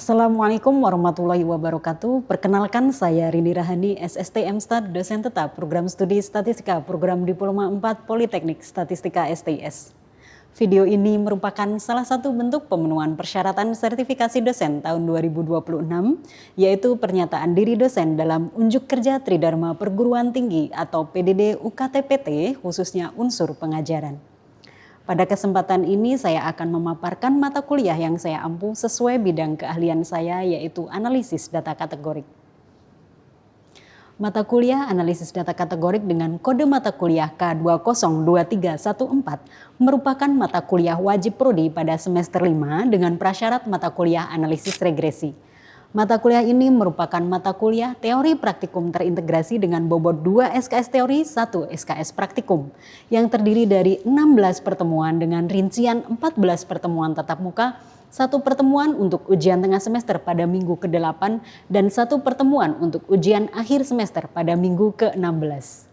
Assalamualaikum warahmatullahi wabarakatuh. Perkenalkan saya Rini Rahani, SSTM Stat, dosen tetap Program Studi Statistika Program Diploma 4 Politeknik Statistika STS. Video ini merupakan salah satu bentuk pemenuhan persyaratan sertifikasi dosen tahun 2026, yaitu pernyataan diri dosen dalam Unjuk Kerja Tridharma Perguruan Tinggi atau PDD UKT-PT, khususnya unsur pengajaran. Pada kesempatan ini saya akan memaparkan mata kuliah yang saya ampu sesuai bidang keahlian saya, yaitu analisis data kategorik. Mata kuliah analisis data kategorik dengan kode mata kuliah K202314 merupakan mata kuliah wajib prodi pada semester 5 dengan prasyarat mata kuliah analisis regresi. Mata kuliah ini merupakan mata kuliah teori praktikum terintegrasi dengan bobot 2 SKS teori, 1 SKS praktikum yang terdiri dari 16 pertemuan dengan rincian 14 pertemuan tatap muka, 1 pertemuan untuk ujian tengah semester pada minggu ke-8 dan 1 pertemuan untuk ujian akhir semester pada minggu ke-16.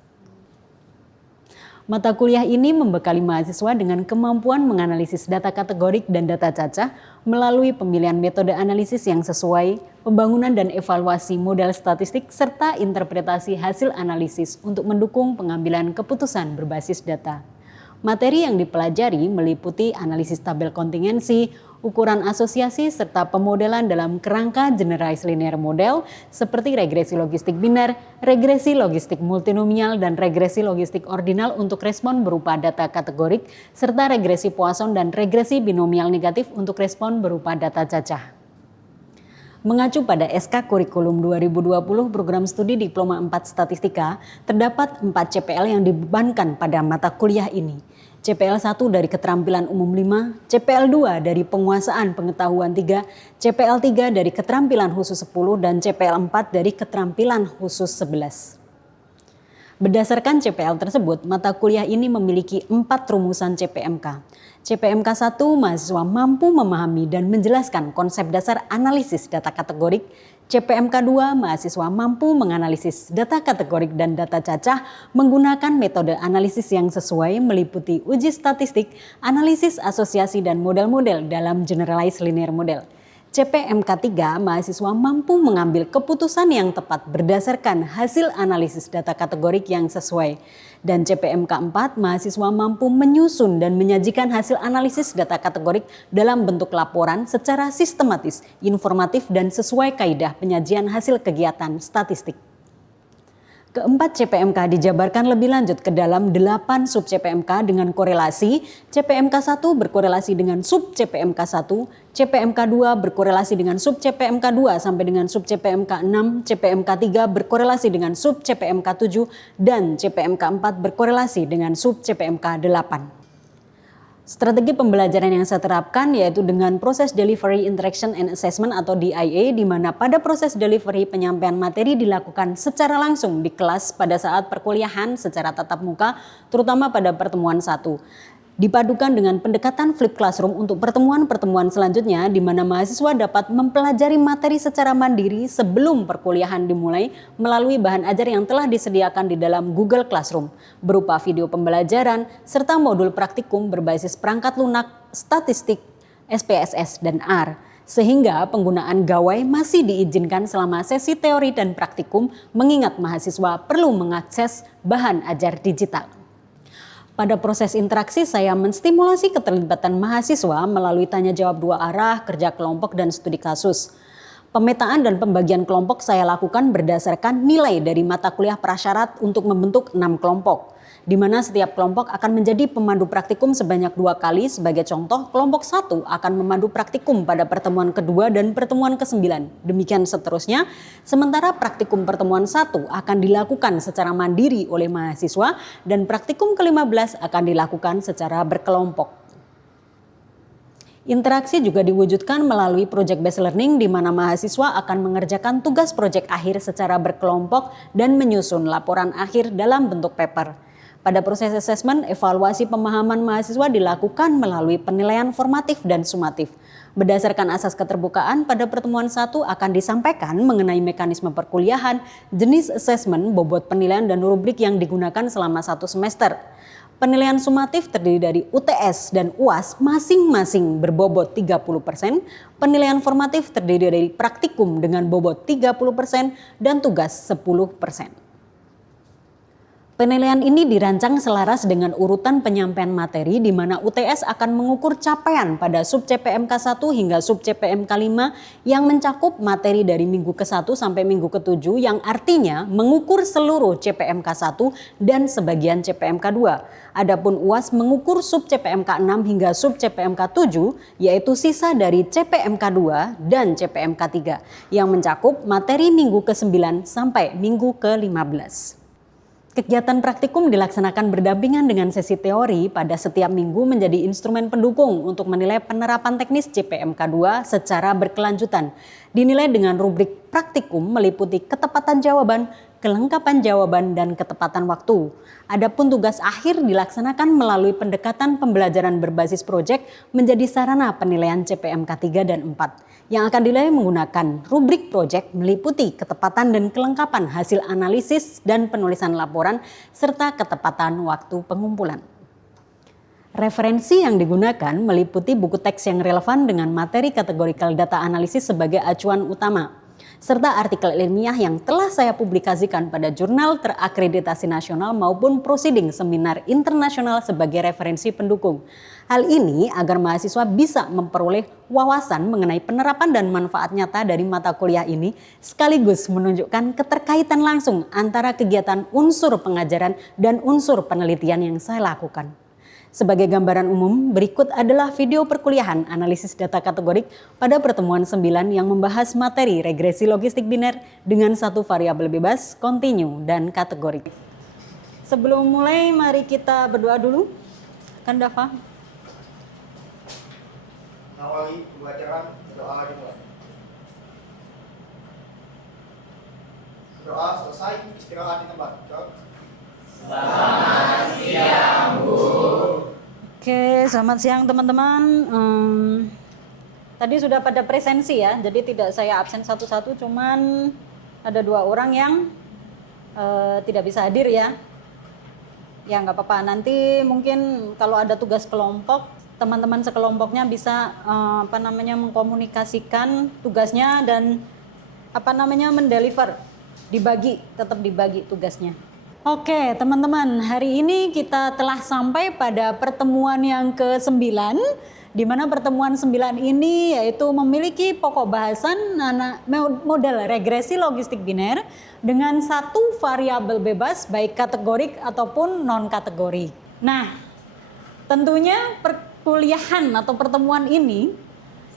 Mata kuliah ini membekali mahasiswa dengan kemampuan menganalisis data kategorik dan data cacah melalui pemilihan metode analisis yang sesuai, pembangunan dan evaluasi model statistik, serta interpretasi hasil analisis untuk mendukung pengambilan keputusan berbasis data. Materi yang dipelajari meliputi analisis tabel kontingensi, ukuran asosiasi, serta pemodelan dalam kerangka generalized linear model seperti regresi logistik biner, regresi logistik multinomial, dan regresi logistik ordinal untuk respon berupa data kategorik, serta regresi Poisson dan regresi binomial negatif untuk respon berupa data cacah. Mengacu pada SK Kurikulum 2020 Program Studi Diploma 4 Statistika, terdapat 4 CPL yang dibebankan pada mata kuliah ini. CPL 1 dari Keterampilan Umum 5, CPL 2 dari Penguasaan Pengetahuan 3, CPL 3 dari Keterampilan Khusus 10, dan CPL 4 dari Keterampilan Khusus 11. Berdasarkan CPL tersebut, mata kuliah ini memiliki 4 rumusan CPMK. CPMK 1, mahasiswa mampu memahami dan menjelaskan konsep dasar analisis data kategorik. CPMK 2, mahasiswa mampu menganalisis data kategorik dan data cacah menggunakan metode analisis yang sesuai meliputi uji statistik, analisis asosiasi, dan model-model dalam generalized linear model. CPMK 3, mahasiswa mampu mengambil keputusan yang tepat berdasarkan hasil analisis data kategorik yang sesuai. Dan CPMK 4, mahasiswa mampu menyusun dan menyajikan hasil analisis data kategorik dalam bentuk laporan secara sistematis, informatif, dan sesuai kaidah penyajian hasil kegiatan statistik. Keempat CPMK dijabarkan lebih lanjut ke dalam 8 sub CPMK dengan korelasi. CPMK 1 berkorelasi dengan sub CPMK 1, CPMK 2 berkorelasi dengan sub CPMK 2 sampai dengan sub CPMK 6, CPMK 3 berkorelasi dengan sub CPMK 7, dan CPMK 4 berkorelasi dengan sub CPMK 8. Strategi pembelajaran yang saya terapkan yaitu dengan proses Delivery Interaction and Assessment atau DIA, di mana pada proses delivery penyampaian materi dilakukan secara langsung di kelas pada saat perkuliahan secara tatap muka, terutama pada pertemuan 1. Dipadukan dengan pendekatan flip classroom untuk pertemuan-pertemuan selanjutnya, di mana mahasiswa dapat mempelajari materi secara mandiri sebelum perkuliahan dimulai melalui bahan ajar yang telah disediakan di dalam Google Classroom berupa video pembelajaran serta modul praktikum berbasis perangkat lunak, statistik, SPSS, dan R. Sehingga penggunaan gawai masih diizinkan selama sesi teori dan praktikum, mengingat mahasiswa perlu mengakses bahan ajar digital. Pada proses interaksi, saya menstimulasi keterlibatan mahasiswa melalui tanya jawab 2 arah, kerja kelompok, dan studi kasus. Pemetaan dan pembagian kelompok saya lakukan berdasarkan nilai dari mata kuliah prasyarat untuk membentuk 6 kelompok, di mana setiap kelompok akan menjadi pemandu praktikum sebanyak 2 kali. Sebagai contoh, kelompok 1 akan memandu praktikum pada pertemuan kedua dan pertemuan ke-9. Demikian seterusnya, sementara praktikum pertemuan 1 akan dilakukan secara mandiri oleh mahasiswa dan praktikum ke-15 akan dilakukan secara berkelompok. Interaksi juga diwujudkan melalui project based learning, di mana mahasiswa akan mengerjakan tugas project akhir secara berkelompok dan menyusun laporan akhir dalam bentuk paper. Pada proses assessment, evaluasi pemahaman mahasiswa dilakukan melalui penilaian formatif dan sumatif. Berdasarkan asas keterbukaan, pada pertemuan 1 akan disampaikan mengenai mekanisme perkuliahan, jenis assessment, bobot penilaian, dan rubrik yang digunakan selama 1 semester. Penilaian sumatif terdiri dari UTS dan UAS masing-masing berbobot 30%, penilaian formatif terdiri dari praktikum dengan bobot 30% dan tugas 10%. Penilaian ini dirancang selaras dengan urutan penyampaian materi di mana UTS akan mengukur capaian pada sub CPMK 1 hingga sub CPMK 5 yang mencakup materi dari minggu ke-1 sampai minggu ke-7 yang artinya mengukur seluruh CPMK 1 dan sebagian CPMK 2. Adapun UAS mengukur sub CPMK 6 hingga sub CPMK 7 yaitu sisa dari CPMK 2 dan CPMK 3 yang mencakup materi minggu ke-9 sampai minggu ke-15. Kegiatan praktikum dilaksanakan berdampingan dengan sesi teori pada setiap minggu menjadi instrumen pendukung untuk menilai penerapan teknis CPMK 2 secara berkelanjutan. Dinilai dengan rubrik praktikum meliputi ketepatan jawaban, kelengkapan jawaban, dan ketepatan waktu. Adapun tugas akhir dilaksanakan melalui pendekatan pembelajaran berbasis proyek menjadi sarana penilaian CPMK 3 dan 4. Yang akan dinilai menggunakan rubrik proyek meliputi ketepatan dan kelengkapan hasil analisis dan penulisan laporan serta ketepatan waktu pengumpulan. Referensi yang digunakan meliputi buku teks yang relevan dengan materi kategorikal data analisis sebagai acuan utama, serta artikel ilmiah yang telah saya publikasikan pada jurnal terakreditasi nasional maupun proceeding seminar internasional sebagai referensi pendukung. Hal ini agar mahasiswa bisa memperoleh wawasan mengenai penerapan dan manfaat nyata dari mata kuliah ini, sekaligus menunjukkan keterkaitan langsung antara kegiatan unsur pengajaran dan unsur penelitian yang saya lakukan. Sebagai gambaran umum, berikut adalah video perkuliahan analisis data kategorik pada pertemuan 9 yang membahas materi regresi logistik biner dengan satu variabel bebas, kontinu, dan kategorik. Sebelum mulai, mari kita berdoa dulu. Kandafa. Awali pembelajaran, doa dimulai. Doa selesai, istirahat di tempat. Selamat siang, Bu. Oke, selamat siang teman-teman. Tadi sudah pada presensi ya, jadi tidak saya absen satu-satu, cuman ada 2 orang yang tidak bisa hadir ya. Ya nggak apa-apa, nanti mungkin kalau ada tugas kelompok, teman-teman sekelompoknya bisa mengkomunikasikan tugasnya dan mendeliver, tetap dibagi tugasnya. Oke teman-teman, hari ini kita telah sampai pada pertemuan yang ke-9, di mana pertemuan 9 ini yaitu memiliki pokok bahasan model regresi logistik biner dengan satu variabel bebas baik kategorik ataupun non kategorik. Nah, tentunya perkuliahan atau pertemuan ini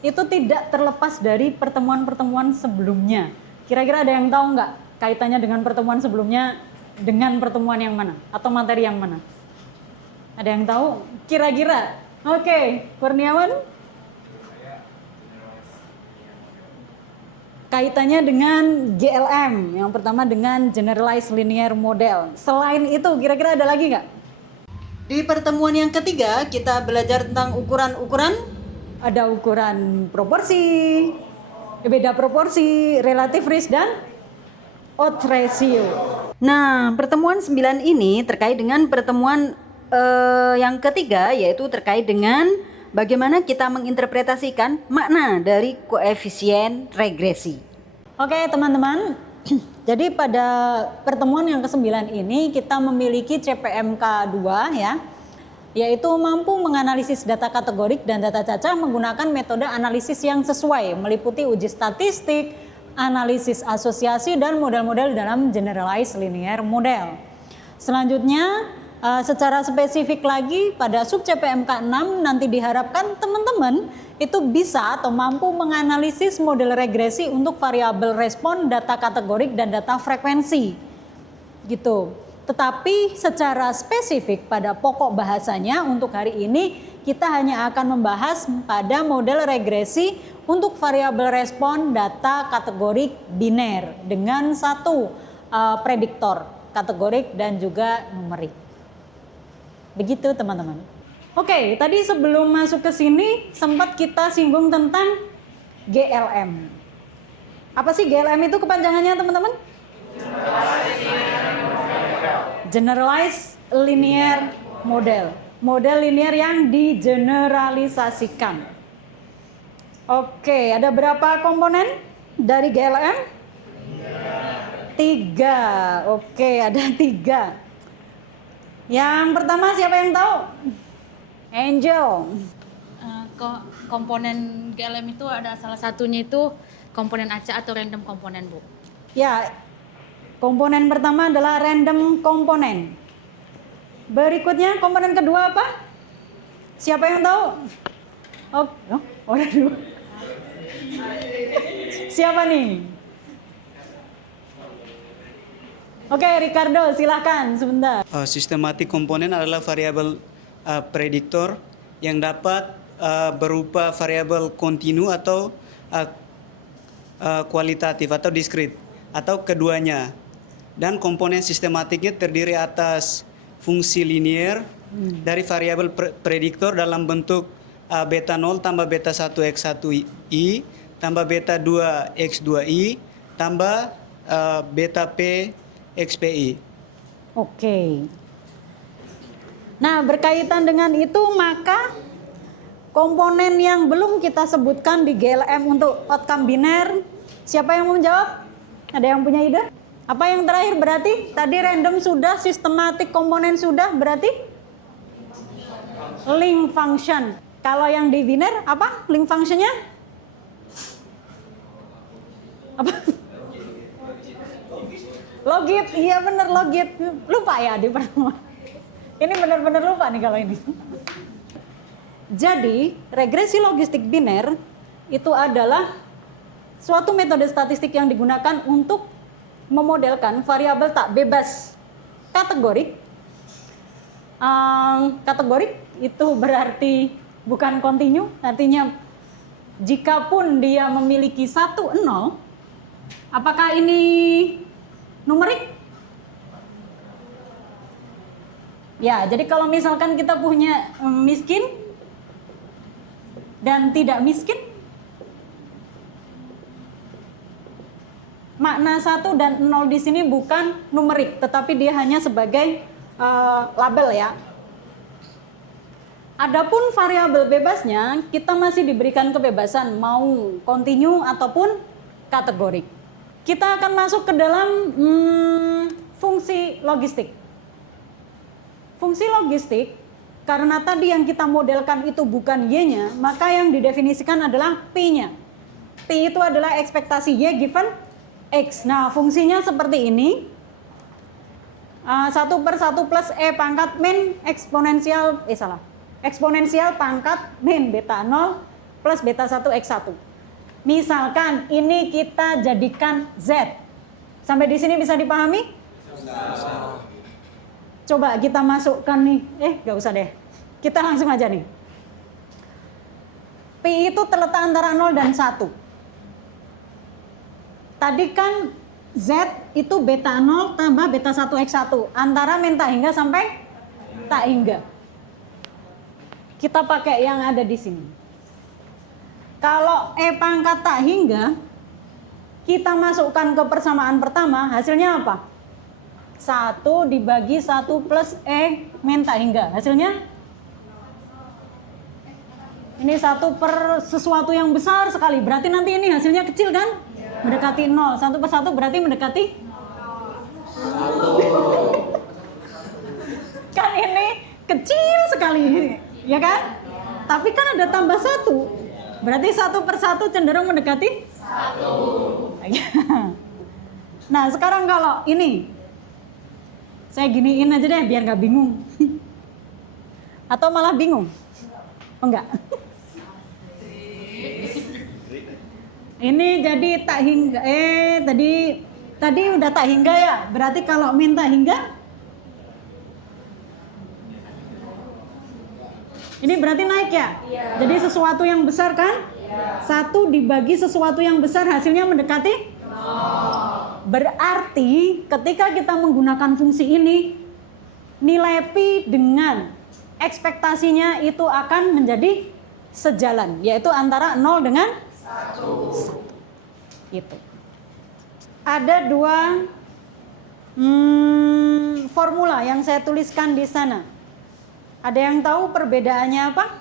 itu tidak terlepas dari pertemuan-pertemuan sebelumnya. Kira-kira ada yang tahu nggak kaitannya dengan pertemuan sebelumnya? Dengan pertemuan yang mana? Atau materi yang mana? Ada yang tahu? Kira-kira? Oke, Kurniawan? Kaitannya dengan GLM. Yang pertama dengan Generalized Linear Model. Selain itu, kira-kira ada lagi nggak? Di pertemuan yang ketiga, kita belajar tentang ukuran-ukuran. Ada ukuran proporsi, beda proporsi, relative risk, dan odds ratio. Nah, pertemuan 9 ini terkait dengan pertemuan yang ketiga, yaitu terkait dengan bagaimana kita menginterpretasikan makna dari koefisien regresi. Oke teman-teman, jadi pada pertemuan yang ke-9 ini kita memiliki CPMK 2 ya, yaitu mampu menganalisis data kategorik dan data cacah menggunakan metode analisis yang sesuai, meliputi uji statistik, analisis asosiasi, dan model-model dalam Generalized Linear Model. Selanjutnya, secara spesifik lagi pada sub CPMK 6 nanti diharapkan teman-teman itu bisa atau mampu menganalisis model regresi untuk variabel respon, data kategorik, dan data frekuensi. Gitu. Tetapi secara spesifik pada pokok bahasanya untuk hari ini kita hanya akan membahas pada model regresi untuk variabel respon data kategorik biner dengan satu prediktor kategorik dan juga numerik. Begitu teman-teman. Oke, tadi sebelum masuk ke sini sempat kita singgung tentang GLM. Apa sih GLM itu kepanjangannya teman-teman? Generalized Linear Model linear yang digeneralisasikan. Oke, ada berapa komponen dari GLM? 3. Oke, ada 3. Yang pertama siapa yang tahu? Angel. Komponen GLM itu ada salah satunya itu komponen acak atau random komponen, Bu. Ya, komponen pertama adalah random komponen. Berikutnya komponen kedua apa? Siapa yang tahu? Ada 2. Siapa nih? Oke, Ricardo, silahkan sebentar. Sistematik komponen adalah variabel prediktor yang dapat berupa variabel kontinu atau kualitatif atau diskrit atau keduanya. Dan komponen sistematiknya terdiri atas fungsi linier dari variabel prediktor dalam bentuk beta 0 tambah beta 1 x1i tambah beta 2 x2i tambah beta p xpi. Oke. Nah, berkaitan dengan itu maka komponen yang belum kita sebutkan di GLM untuk outcome biner, siapa yang mau menjawab? Ada yang punya ide? Apa yang terakhir berarti? Tadi random sudah, sistematik komponen sudah, berarti link function. Kalau yang di biner apa? Link functionnya? Apa? Logit, iya bener logit. Lupa ya di pertemuan. Ini benar-benar lupa nih kalau ini. Jadi, regresi logistik biner itu adalah suatu metode statistik yang digunakan untuk memodelkan variabel tak bebas kategorik. Kategorik itu berarti bukan kontinu, artinya jikapun dia memiliki 1, 0, apakah ini numerik? Ya, jadi kalau misalkan kita punya miskin dan tidak miskin, makna 1 dan 0 di sini bukan numerik, tetapi dia hanya sebagai label ya. Adapun variabel bebasnya, kita masih diberikan kebebasan mau kontinu ataupun kategorik. Kita akan masuk ke dalam fungsi logistik. Fungsi logistik, karena tadi yang kita modelkan itu bukan Y-nya, maka yang didefinisikan adalah P-nya. P itu adalah ekspektasi Y given X. Nah, fungsinya seperti ini. 1/1 plus E pangkat min eksponensial, eksponensial pangkat min beta 0 plus beta 1 X1. Misalkan ini kita jadikan Z. Sampai di sini bisa dipahami? Bisa. Coba kita masukkan nih, gak usah deh. Kita langsung aja nih. P itu terletak antara 0 dan 1. Tadi kan Z itu beta 0 tambah beta 1 X1. Antara min tak hingga sampai tak hingga. Kita pakai yang ada di sini. Kalau E pangkat tak hingga, kita masukkan ke persamaan pertama, hasilnya apa? 1 dibagi 1 plus E min tak hingga. Hasilnya? Ini 1 per sesuatu yang besar sekali. Berarti nanti ini hasilnya kecil kan? Mendekati 0. 1 per 1 berarti mendekati 1. Kan ini kecil sekali. Ya kan? Tapi kan ada tambah 1. Berarti 1 per 1 cenderung mendekati 1. Nah, sekarang kalau ini saya giniin aja deh biar nggak bingung. Atau malah bingung? Oh enggak. Ini jadi tak hingga. Tadi udah tak hingga ya. Berarti kalau min tak hingga, ini berarti naik ya. Jadi sesuatu yang besar kan? 1 dibagi sesuatu yang besar hasilnya mendekati 0. Berarti ketika kita menggunakan fungsi ini, nilai Pi dengan ekspektasinya itu akan menjadi sejalan, yaitu antara 0 dengan 1. Gitu. Ada 2 formula yang saya tuliskan di sana. Ada yang tahu perbedaannya apa?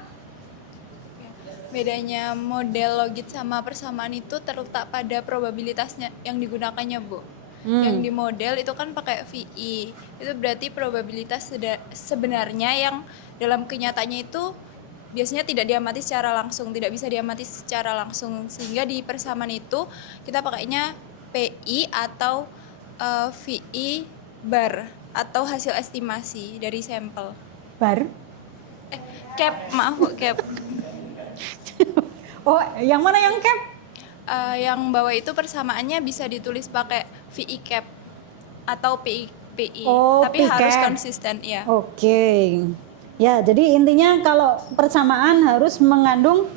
Bedanya model logit sama persamaan itu terletak pada probabilitasnya yang digunakannya, Bu. Yang di model itu kan pakai VI. Itu berarti probabilitas sebenarnya yang dalam kenyataannya itu biasanya tidak diamati secara langsung, tidak bisa diamati secara langsung. Sehingga di persamaan itu kita pakainya PI atau VI bar atau hasil estimasi dari sampel. Bar? Cap, maaf Bu, cap. Oh, yang mana yang cap? Yang bawah itu persamaannya bisa ditulis pakai VI cap atau PI. Oh, Tapi PI harus cap. konsisten ya. Oke. Ya, jadi intinya kalau persamaan harus mengandung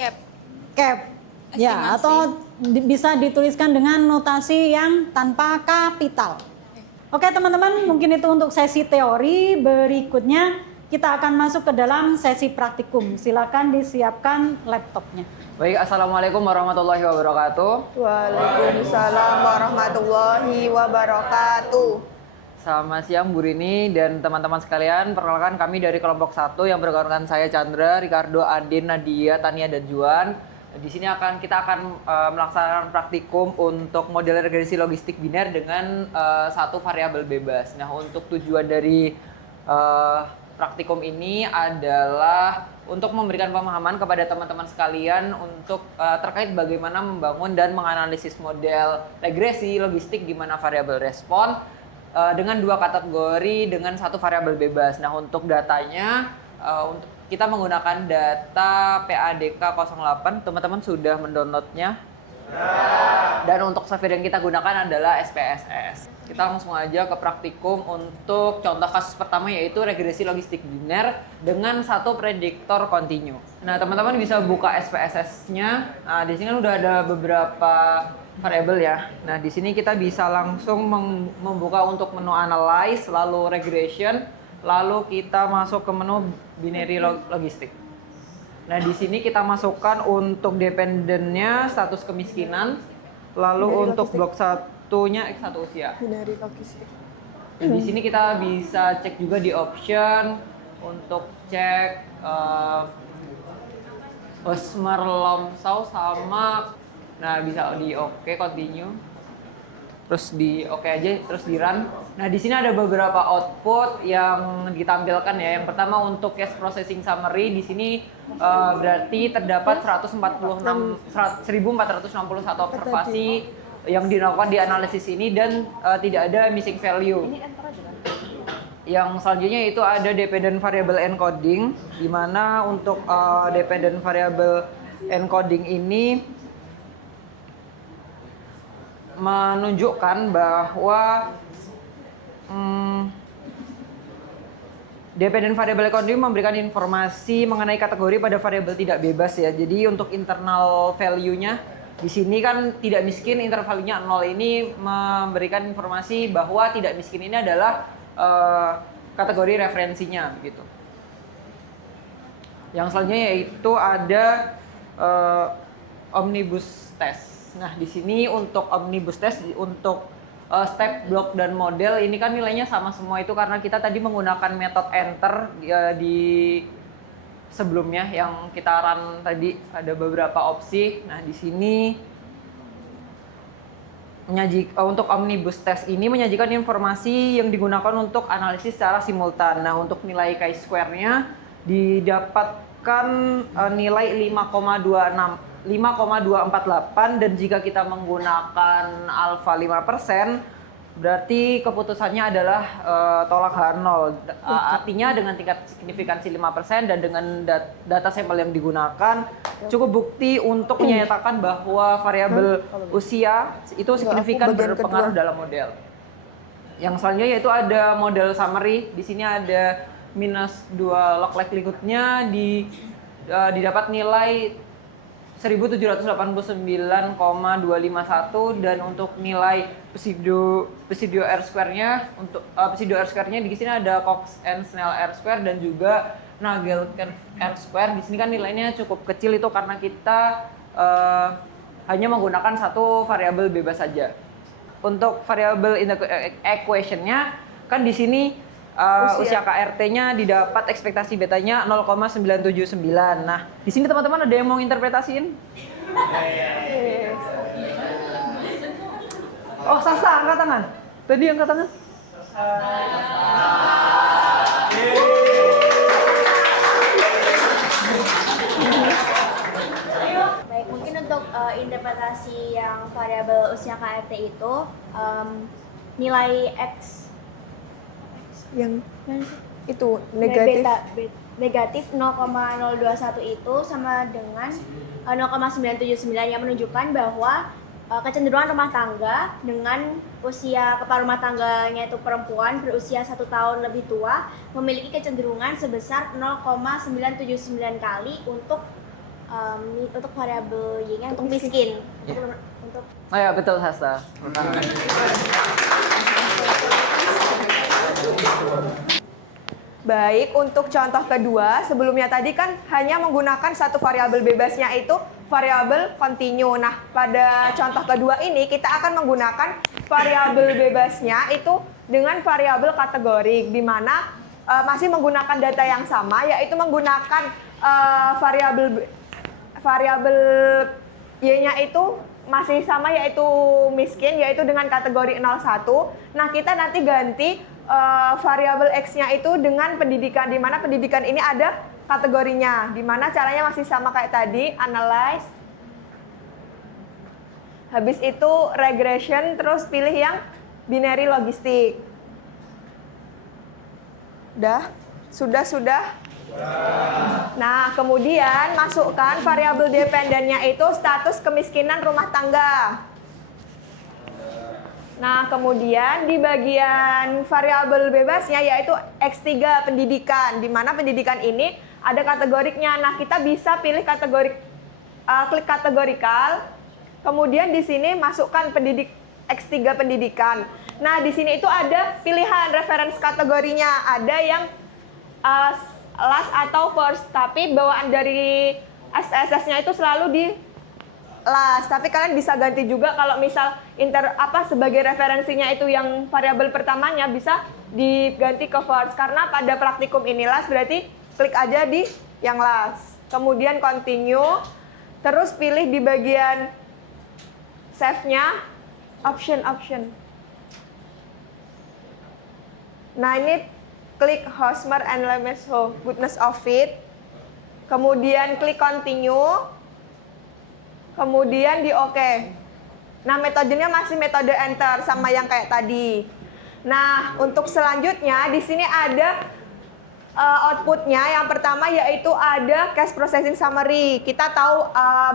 Cap. cap. Ya, Estimasi. atau bisa dituliskan dengan notasi yang tanpa kapital. Oke, teman-teman, mungkin itu untuk sesi teori. Berikutnya kita akan masuk ke dalam sesi praktikum. Silakan disiapkan laptopnya. Baik, Assalamualaikum warahmatullahi wabarakatuh. Waalaikumsalam warahmatullahi wabarakatuh. Selamat siang Bu Rini dan teman-teman sekalian. Perkenalkan kami dari kelompok 1 yang bergabungkan saya Chandra, Ricardo, Adin, Nadia, Tania, dan Juan. Di sini kita akan melaksanakan praktikum untuk model regresi logistik biner dengan satu variabel bebas. Nah, untuk tujuan dari praktikum ini adalah untuk memberikan pemahaman kepada teman-teman sekalian untuk terkait bagaimana membangun dan menganalisis model regresi logistik di mana variabel respon dengan dua kategori dengan satu variabel bebas. Nah, untuk datanya untuk kita menggunakan data PADK 08. Teman-teman sudah mendownloadnya? Dan untuk software yang kita gunakan adalah SPSS. Kita langsung aja ke praktikum untuk contoh kasus pertama, yaitu regresi logistik biner dengan satu prediktor kontinu. Nah, teman-teman bisa buka SPSS-nya. Nah, di sini kan udah ada beberapa variabel ya. Nah, di sini kita bisa langsung membuka untuk menu analyze, lalu regression, lalu kita masuk ke menu binary logistik. Nah, di sini kita masukkan untuk dependennya status kemiskinan, lalu Binary untuk logistik. blok satunya X1 usia. Binary logistik. Nah, di sini kita bisa cek juga di option untuk cek Osmer Lomsau sama, nah bisa di oke, continue, terus di oke aja, terus di run. Nah, di sini ada beberapa output yang ditampilkan ya. Yang pertama untuk case processing summary, di sini berarti terdapat 1461 observasi yang dilakukan di analisis ini dan tidak ada missing value. Yang selanjutnya itu ada dependent variable encoding, di mana untuk dependent variable encoding ini menunjukkan bahwa dependent variable encoding memberikan informasi mengenai kategori pada variabel tidak bebas ya. Jadi untuk internal value-nya di sini kan tidak miskin, internal value-nya 0 ini memberikan informasi bahwa tidak miskin ini adalah kategori referensinya begitu. Yang selanjutnya yaitu ada omnibus test. Nah, di sini untuk omnibus test untuk step, block, dan model ini kan nilainya sama semua, itu karena kita tadi menggunakan metode enter di sebelumnya yang kita run tadi ada beberapa opsi. Nah, di sini untuk omnibus test ini menyajikan informasi yang digunakan untuk analisis secara simultan. Nah, untuk nilai chi-square-nya didapatkan nilai 5,248, dan jika kita menggunakan alfa 5%, berarti keputusannya adalah tolak H0. Artinya dengan tingkat signifikansi 5% dan dengan data sampel yang digunakan cukup bukti untuk menyatakan bahwa variabel usia itu signifikan berpengaruh dalam model. Yang selanjutnya yaitu ada model summary. Di sini ada -2 log likelihood-nya didapat nilai 1789,251, dan untuk nilai pseudo R square-nya di sini ada Cox and Snell R square dan juga Nagel R square. Di sini kan nilainya cukup kecil, itu karena kita hanya menggunakan satu variabel bebas saja. Untuk variabel equation-nya kan di sini usia KRT-nya didapat ekspektasi betanya 0,979. Nah, di sini teman-teman ada yang mau interpretasiin? Oh, Sasta angkat tangan. Tadi angkat tangan. Baik, mungkin untuk interpretasi yang variabel usia KRT itu nilai X Yang itu negatif. negatif 0,021 itu sama dengan 0,979 yang menunjukkan bahwa kecenderungan rumah tangga dengan usia kepala rumah tangganya itu perempuan berusia 1 tahun lebih tua memiliki kecenderungan sebesar 0,979 kali untuk variabel Y-nya untuk miskin. Untuk Oh ya, betul Sasta. Baik, untuk contoh kedua, sebelumnya tadi kan hanya menggunakan satu variabel bebasnya itu variabel continue. Nah, pada contoh kedua ini kita akan menggunakan variabel bebasnya itu dengan variabel kategorik, di mana masih menggunakan data yang sama, yaitu menggunakan variabel Y-nya itu masih sama, yaitu miskin, yaitu dengan kategori 01. Nah, kita nanti ganti variabel X-nya itu dengan pendidikan, di mana pendidikan ini ada kategorinya, di mana caranya masih sama kayak tadi, analyze. Habis itu regression, terus pilih yang binary logistik. Sudah. Nah, kemudian masukkan variabel dependennya itu status kemiskinan rumah tangga. Nah, kemudian di bagian variabel bebasnya yaitu X3 pendidikan, di mana pendidikan ini ada kategoriknya. Nah, kita bisa pilih kategori, klik kategorikal, kemudian di sini masukkan X3 pendidikan. Nah, di sini itu ada pilihan reference kategorinya, ada yang last atau first, tapi bawaan dari SPSS-nya itu selalu di last, tapi kalian bisa ganti juga kalau misal sebagai referensinya itu yang variabel pertamanya bisa diganti ke first, karena pada praktikum ini last berarti klik aja di yang last. Kemudian continue, terus pilih di bagian save-nya option. Nah, ini klik Hosmer and Lemesho, goodness of it. Kemudian klik continue. Kemudian di OK. Nah, metodenya masih metode enter sama yang kayak tadi. Nah, untuk selanjutnya di sini ada outputnya. Yang pertama yaitu ada cache processing summary. Kita tahu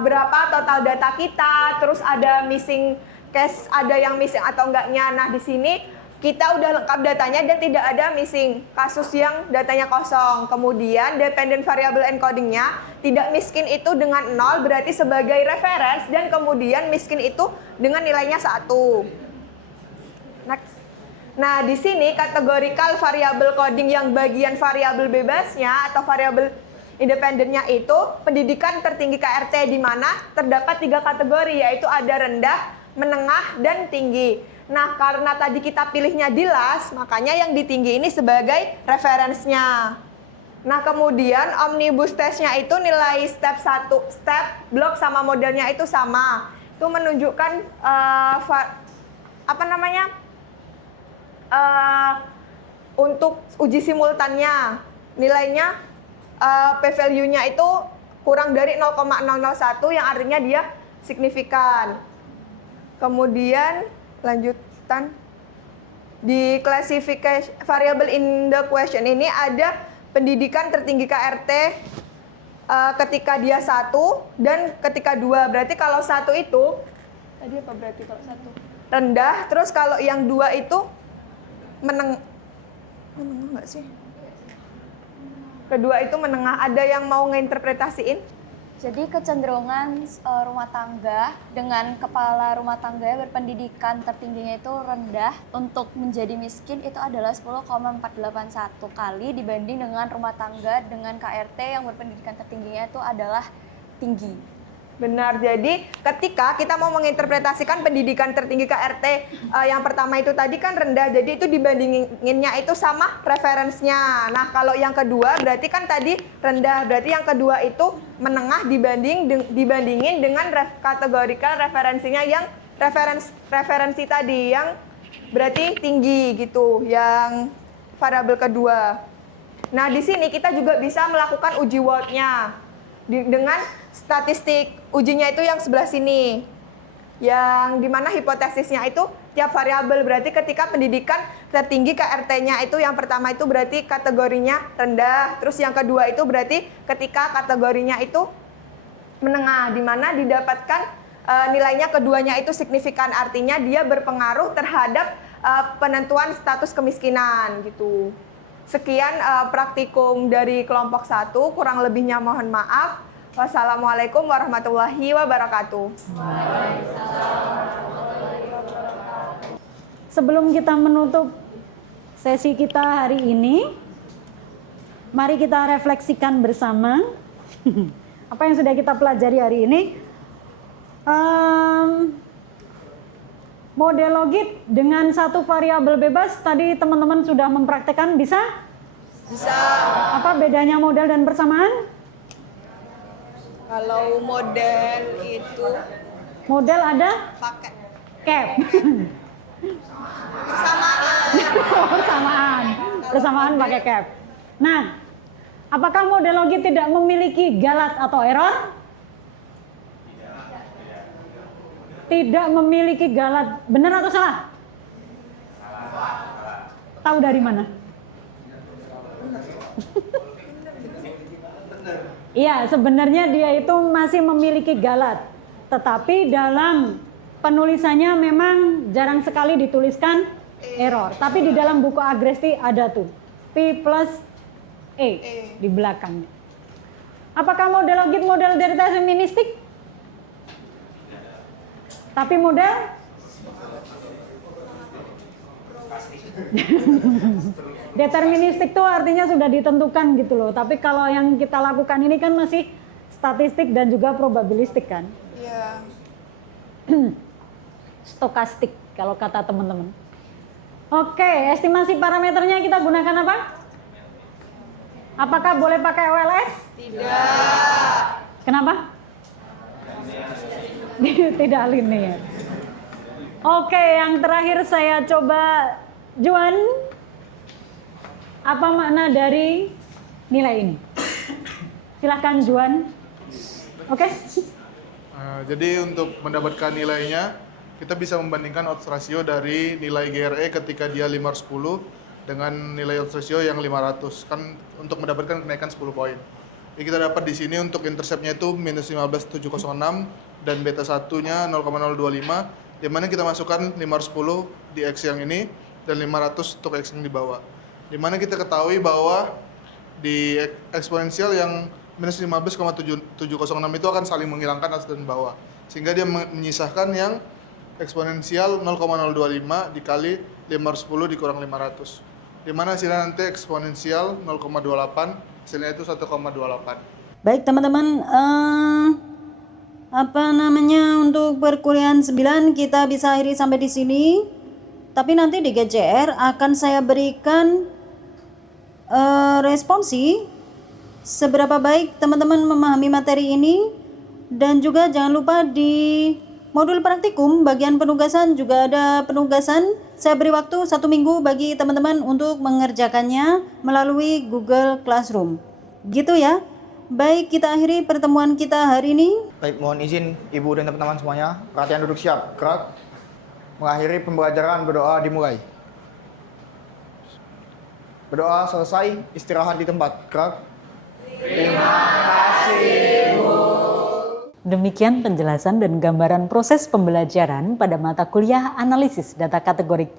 berapa total data kita, terus ada missing cache, ada yang missing atau enggaknya. Nah, di sini kita udah lengkap datanya dan tidak ada missing kasus yang datanya kosong. Kemudian dependent variable encodingnya tidak miskin itu dengan 0 berarti sebagai reference, dan kemudian miskin itu dengan nilainya 1. Next. Nah, di sini categorical variable coding yang bagian variabel bebasnya atau variabel independennya itu pendidikan tertinggi KRT, di mana terdapat 3 kategori, yaitu ada rendah, menengah, dan tinggi. Nah, karena tadi kita pilihnya di last, makanya yang di tinggi ini sebagai referensinya. Nah, kemudian omnibus testnya itu nilai step blok sama modelnya itu sama. Itu menunjukkan untuk uji simultannya nilainya p-value-nya itu kurang dari 0,001 yang artinya dia signifikan. Kemudian lanjutan di classification variable in the question ini ada pendidikan tertinggi KRT ketika dia 1 dan ketika 2. Berarti kalau 1 itu tadi apa berarti kalau 1? Rendah, terus kalau yang 2 itu menengah enggak sih? Kedua itu menengah. Ada yang mau ngeinterpretasiin? Jadi kecenderungan rumah tangga dengan kepala rumah tangga berpendidikan tertingginya itu rendah untuk menjadi miskin itu adalah 10,481 kali dibanding dengan rumah tangga dengan KRT yang berpendidikan tertingginya itu adalah tinggi. Benar, jadi ketika kita mau menginterpretasikan pendidikan tertinggi KRT yang pertama itu tadi kan rendah, jadi itu dibandinginnya itu sama referensinya. Nah kalau yang kedua berarti kan tadi rendah, berarti yang kedua itu menengah dibandingin dengan kategorikal referensinya yang referensi tadi yang berarti tinggi gitu, yang variabel kedua. Nah di sini kita juga bisa melakukan uji Ward-nya dengan statistik ujinya itu yang sebelah sini, yang dimana hipotesisnya itu tiap variabel, berarti ketika pendidikan tertinggi KRT-nya itu yang pertama itu berarti kategorinya rendah, terus yang kedua itu berarti ketika kategorinya itu menengah, dimana didapatkan nilainya keduanya itu signifikan, artinya dia berpengaruh terhadap penentuan status kemiskinan gitu. Sekian praktikum dari kelompok 1, kurang lebihnya mohon maaf. Wassalamualaikum warahmatullahi wabarakatuh. Sebelum kita menutup sesi kita hari ini, mari kita refleksikan bersama apa yang sudah kita pelajari hari ini. Model logit dengan satu variabel bebas, tadi teman-teman sudah mempraktekkan, bisa? Bisa. Apa bedanya model dan persamaan? Kalau model itu Model ada pakai cap. Persamaan pakai cap. Nah, apakah model logit tidak memiliki galat atau error? Tidak memiliki galat. Benar atau salah? Tahu dari mana? Iya, sebenarnya dia itu masih memiliki galat. Tetapi dalam penulisannya memang jarang sekali dituliskan error. Tapi di dalam buku Agresti ada tuh, P plus E di belakangnya. Apakah model logit model deterministik? Tapi model deterministik tuh artinya sudah ditentukan gitu loh. Tapi kalau yang kita lakukan ini kan masih statistik dan juga probabilistik kan. Iya. Stokastik kalau kata teman-teman. Oke, estimasi parameternya kita gunakan apa? Apakah boleh pakai OLS? Tidak. Kenapa? Tidak linear. Oke, yang terakhir saya coba Juan. Apa makna dari nilai ini? Silahkan Juan. Oke. Jadi untuk mendapatkan nilainya, kita bisa membandingkan odds ratio dari nilai GRE ketika dia 510 dengan nilai odds ratio yang 500. Kan untuk mendapatkan kenaikan 10 poin. Jadi kita dapat di sini untuk interceptnya itu minus 15.706 dan beta 1-nya 0,025, di mana kita masukkan 510 di X yang ini dan 500 untuk X yang di bawah. Di mana kita ketahui bahwa di eksponensial yang minus 15,706 itu akan saling menghilangkan atas dan bawah. Sehingga dia menyisahkan yang eksponensial 0,025 dikali 510 dikurang 500. Di mana hasilnya nanti eksponensial 0,28, hasilnya itu 1,28. Baik teman-teman, untuk perkuliahan 9 kita bisa akhiri sampai di sini. Tapi nanti di GCR akan saya berikan responsi seberapa baik teman-teman memahami materi ini, dan juga jangan lupa di modul praktikum bagian penugasan juga ada penugasan. Saya beri waktu 1 minggu bagi teman-teman untuk mengerjakannya melalui Google Classroom. Gitu ya. Baik, kita akhiri pertemuan kita hari ini. Baik, mohon izin Ibu dan teman-teman semuanya. Perhatian duduk siap, gerak. Mengakhiri pembelajaran, berdoa dimulai. Berdoa selesai, istirahat di tempat, gerak. Terima kasih, Bu. Demikian penjelasan dan gambaran proses pembelajaran pada mata kuliah analisis data kategorik.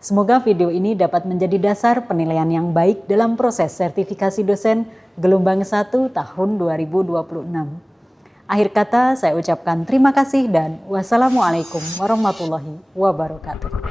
Semoga video ini dapat menjadi dasar penilaian yang baik dalam proses sertifikasi dosen gelombang 1 tahun 2026. Akhir kata saya ucapkan terima kasih dan wassalamualaikum warahmatullahi wabarakatuh.